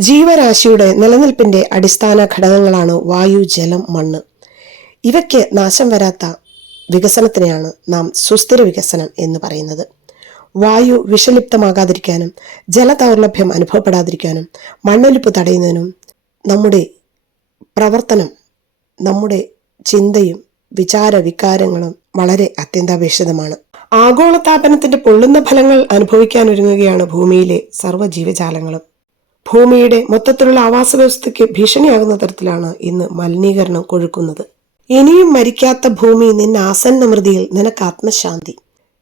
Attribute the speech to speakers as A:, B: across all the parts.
A: ജീവരാശിയുടെ നിലനിൽപ്പിന്റെ അടിസ്ഥാന ഘടകങ്ങളാണ് വായു ജലം മണ്ണ്. ഇവയ്ക്ക് നാശം വരാത്ത വികസനത്തിനെയാണ് നാം സുസ്ഥിര വികസനം എന്ന് പറയുന്നത്. വായു വിഷലിപ്തമാകാതിരിക്കാനും ജലദൗർലഭ്യം അനുഭവപ്പെടാതിരിക്കാനും മണ്ണൊലിപ്പ് തടയുന്നതിനും നമ്മുടെ പ്രവർത്തനം നമ്മുടെ ചിന്തയും വിചാര വികാരങ്ങളും വളരെ അത്യന്താപേക്ഷിതമാണ്. ആഗോളതാപനത്തിന്റെ പൊള്ളുന്ന ഫലങ്ങൾ അനുഭവിക്കാനൊരുങ്ങുകയാണ് ഭൂമിയിലെ സർവ ജീവജാലങ്ങളും. ഭൂമിയുടെ മൊത്തത്തിലുള്ള ആവാസ വ്യവസ്ഥയ്ക്ക് ഭീഷണിയാകുന്ന തരത്തിലാണ് ഇന്ന് മലിനീകരണം കൊഴുക്കുന്നത്. ഇനിയും മരിക്കാത്ത ഭൂമി നിന്നെ ആസന്ന മൃതിയിൽ നിനക്ക് ആത്മശാന്തി.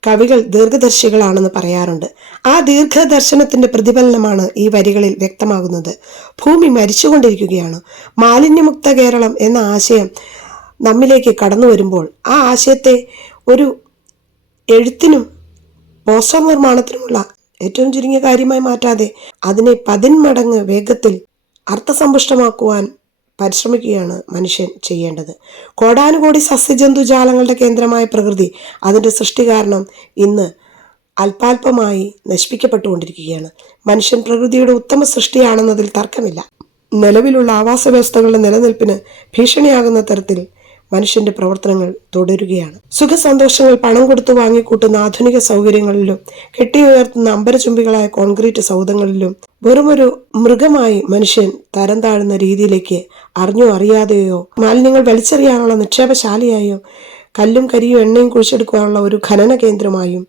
A: കവികൾ ദീർഘദർശികളാണെന്ന് പറയാറുണ്ട്. ആ ദീർഘദർശനത്തിന്റെ പ്രതിഫലനമാണ് ഈ വരികളിൽ വ്യക്തമാകുന്നത്. ഭൂമി മരിച്ചുകൊണ്ടിരിക്കുകയാണ്. മാലിന്യമുക്ത കേരളം എന്ന ആശയം നമ്മിലേക്ക് കടന്നു വരുമ്പോൾ ആ ആശയത്തെ ഒരു എഴുത്തിനും പോസ്റ്റർ നിർമ്മാണത്തിനുമുള്ള ഏറ്റവും ചുരുങ്ങിയ കാര്യമായി മാറ്റാതെ അതിനെ പതിന്മടങ്ങ് വേഗത്തിൽ അർത്ഥസമ്പുഷ്ടമാക്കുവാൻ പരിശ്രമിക്കുകയാണ് മനുഷ്യൻ ചെയ്യേണ്ടത്. കോടാനുകോടി സസ്യജന്തുജാലങ്ങളുടെ കേന്ദ്രമായ പ്രകൃതി അതിന്റെ സൃഷ്ടി കാരണം ഇന്ന് അല്പാൽപമായി നശിപ്പിക്കപ്പെട്ടുകൊണ്ടിരിക്കുകയാണ്. മനുഷ്യൻ പ്രകൃതിയുടെ ഉത്തമ സൃഷ്ടിയാണെന്നതിൽ തർക്കമില്ല. നിലവിലുള്ള ആവാസ വ്യവസ്ഥകളുടെ നിലനിൽപ്പിന് ഭീഷണിയാകുന്ന തരത്തിൽ മനുഷ്യന്റെ പ്രവർത്തനങ്ങൾ തുടരുകയാണ്. സുഖസന്തോഷങ്ങൾ പണം കൊടുത്തു വാങ്ങിക്കൂട്ടുന്ന ആധുനിക സൗകര്യങ്ങളിലും കെട്ടി ഉയർത്തുന്ന അമ്പരചുംബികളായ കോൺക്രീറ്റ് സൗധങ്ങളിലും വെറുമൊരു മൃഗമായി മനുഷ്യൻ തരം താഴുന്ന രീതിയിലേക്ക് അറിഞ്ഞോ അറിയാതെയോ മാലിന്യങ്ങൾ വലിച്ചെറിയാനുള്ള നിക്ഷേപശാലയായോ കല്ലും കരിയും എണ്ണയും കുഴിച്ചെടുക്കുവാനുള്ള ഒരു ഖനന കേന്ദ്രമായും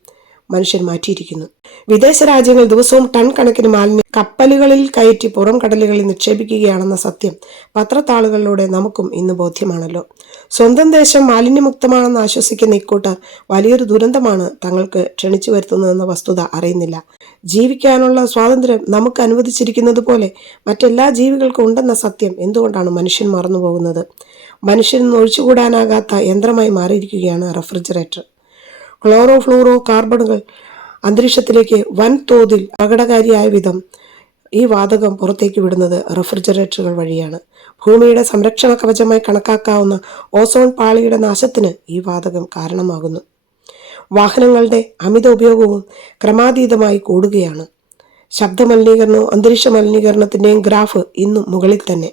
A: മനുഷ്യൻ മാറ്റിയിരിക്കുന്നു. വിദേശ രാജ്യങ്ങൾ ദിവസവും ടൺ കണക്കിന് മാലിന്യം കപ്പലുകളിൽ കയറ്റി പുറം കടലുകളിൽ നിക്ഷേപിക്കുകയാണെന്ന സത്യം പത്രത്താളുകളിലൂടെ നമുക്കും ഇന്ന് ബോധ്യമാണല്ലോ. സ്വന്തം ദേശം മാലിന്യമുക്തമാണെന്ന് ആശ്വസിക്കുന്ന ഇക്കൂട്ടർ വലിയൊരു ദുരന്തമാണ് തങ്ങൾക്ക് ക്ഷണിച്ചു വരുത്തുന്നതെന്ന വസ്തുത അറിയുന്നില്ല. ജീവിക്കാനുള്ള സ്വാതന്ത്ര്യം നമുക്ക് അനുവദിച്ചിരിക്കുന്നത് പോലെ മറ്റെല്ലാ ജീവികൾക്കും ഉണ്ടെന്ന സത്യം എന്തുകൊണ്ടാണ് മനുഷ്യൻ മറന്നു പോകുന്നത് മനുഷ്യൻ ഒഴിച്ചുകൂടാനാകാത്ത യന്ത്രമായി മാറിയിരിക്കുകയാണ് റെഫ്രിജറേറ്റർ. ക്ലോറോ ഫ്ലൂറോ കാർബണുകൾ അന്തരീക്ഷത്തിലേക്ക് വൻതോതിൽ അപകടകാരിയായ വിധം ഈ വാതകം പുറത്തേക്ക് വിടുന്നത് റെഫ്രിജറേറ്ററുകൾ വഴിയാണ്. ഭൂമിയുടെ സംരക്ഷണ കവചമായി കണക്കാക്കാവുന്ന ഓസോൺ പാളിയുടെ നാശത്തിന് ഈ വാതകം കാരണമാകുന്നു. വാഹനങ്ങളുടെ അമിത ഉപയോഗവും ക്രമാതീതമായി കൂടുകയാണ്. ശബ്ദ മലിനീകരണവും അന്തരീക്ഷ മലിനീകരണത്തിന്റെയും ഗ്രാഫ് ഇന്നും മുകളിൽ തന്നെ.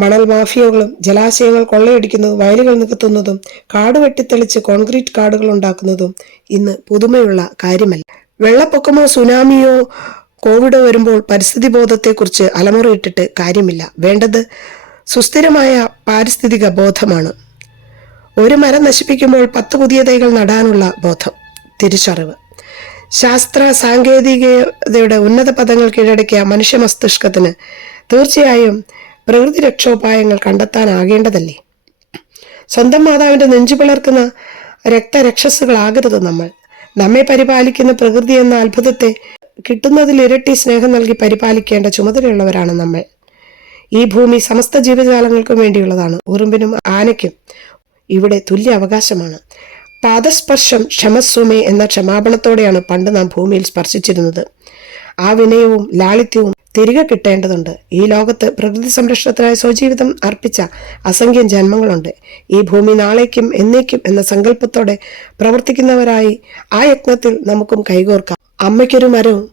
A: മണൽ മാഫിയകളും ജലാശയങ്ങൾ കൊള്ളയടിക്കുന്നതും വയലുകൾ നികത്തുന്നതും കാട് വെട്ടിത്തെളിച്ച് കോൺക്രീറ്റ് കാടുകൾ ഉണ്ടാക്കുന്നതും ഇന്ന് പുതുമയുള്ള കാര്യമല്ല. വെള്ളപ്പൊക്കമോ സുനാമിയോ കോവിഡ് വരുമ്പോൾ പരിസ്ഥിതി ബോധത്തെക്കുറിച്ച് അലമുറയിട്ടിട്ട് കാര്യമില്ല. വേണ്ടത് സുസ്ഥിരമായ പാരിസ്ഥിതിക ബോധമാണ്. ഒരു മരം നശിപ്പിക്കുമ്പോൾ പത്ത് പുതിയ തൈകൾ നടാനുള്ള ബോധം. തിരിച്ചറിവ്. ശാസ്ത്ര സാങ്കേതികതയുടെ ഉന്നത പദങ്ങൾ കീഴടക്കിയ മനുഷ്യ മസ്തിഷ്കത്തിന് തീർച്ചയായും പ്രകൃതി രക്ഷോപായങ്ങൾ കണ്ടെത്താനാകേണ്ടതല്ലേ? സ്വന്തം മാതാവിന്റെ നെഞ്ചു പിളർക്കുന്ന രക്തരക്ഷസുകളാകരുത് നമ്മൾ. നമ്മെ പരിപാലിക്കുന്ന പ്രകൃതി എന്ന അത്ഭുതത്തെ കിട്ടുന്നതിൽ ഇരട്ടി സ്നേഹം നൽകി പരിപാലിക്കേണ്ട ചുമതലയുള്ളവരാണ് നമ്മൾ. ഈ ഭൂമി സമസ്ത ജീവജാലങ്ങൾക്കും വേണ്ടിയുള്ളതാണ്. ഉറുമ്പിനും ആനയ്ക്കും ഇവിടെ തുല്യ അവകാശമാണ്. പാദസ്പർശം ക്ഷമസ്വമേ എന്ന ക്ഷമാപണത്തോടെയാണ് പണ്ട് നാം ഭൂമിയിൽ സ്പർശിച്ചിരുന്നത്. ആ വിനയവും ലാളിത്യവും തിരികെ കിട്ടേണ്ടതുണ്ട്. ഈ ലോകത്ത് പ്രകൃതി സംരക്ഷണത്തിനായി സ്വജീവിതം അർപ്പിച്ച അസംഖ്യം ജന്മങ്ങളുണ്ട്. ഈ ഭൂമി നാളേക്കും എന്നേക്കും എന്ന സങ്കല്പത്തോടെ പ്രവർത്തിക്കുന്നവരായി ആ യത്നത്തിൽ നമുക്കും കൈകോർക്കാം. അമ്മയ്ക്കൊരു മരവും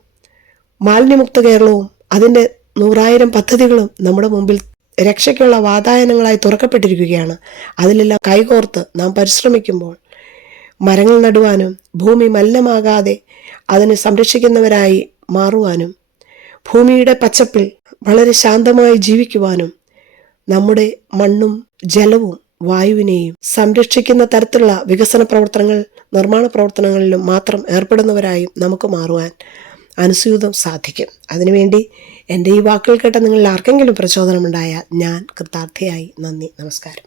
A: മാലിന്യമുക്ത കേരളവും അതിന്റെ നൂറായിരം പദ്ധതികളും നമ്മുടെ മുമ്പിൽ രക്ഷയ്ക്കുള്ള വാതായനങ്ങളായി തുറക്കപ്പെട്ടിരിക്കുകയാണ്. അതിലെല്ലാം കൈകോർത്ത് നാം പരിശ്രമിക്കുമ്പോൾ മരങ്ങൾ നടുവാനും ഭൂമി മലിനമാകാതെ അതിനെ സംരക്ഷിക്കുന്നവരായി മാറുവാനും ഭൂമിയുടെ പച്ചപ്പിൽ വളരെ ശാന്തമായി ജീവിക്കുവാനും നമ്മുടെ മണ്ണും ജലവും വായുവിനെയും സംരക്ഷിക്കുന്ന തരത്തിലുള്ള വികസന പ്രവർത്തനങ്ങൾ നിർമ്മാണ പ്രവർത്തനങ്ങളിലും മാത്രം ഏർപ്പെടുന്നവരായും നമുക്ക് മാറുവാൻ അനുസ്യൂതം സാധിക്കും. അതിനുവേണ്ടി എന്റെ ഈ വാക്കുകൾ കേട്ട നിങ്ങളിൽ ആർക്കെങ്കിലും പ്രചോദനമുണ്ടായാൽ ഞാൻ കൃതാർത്ഥയായി നന്ദി നമസ്കാരം.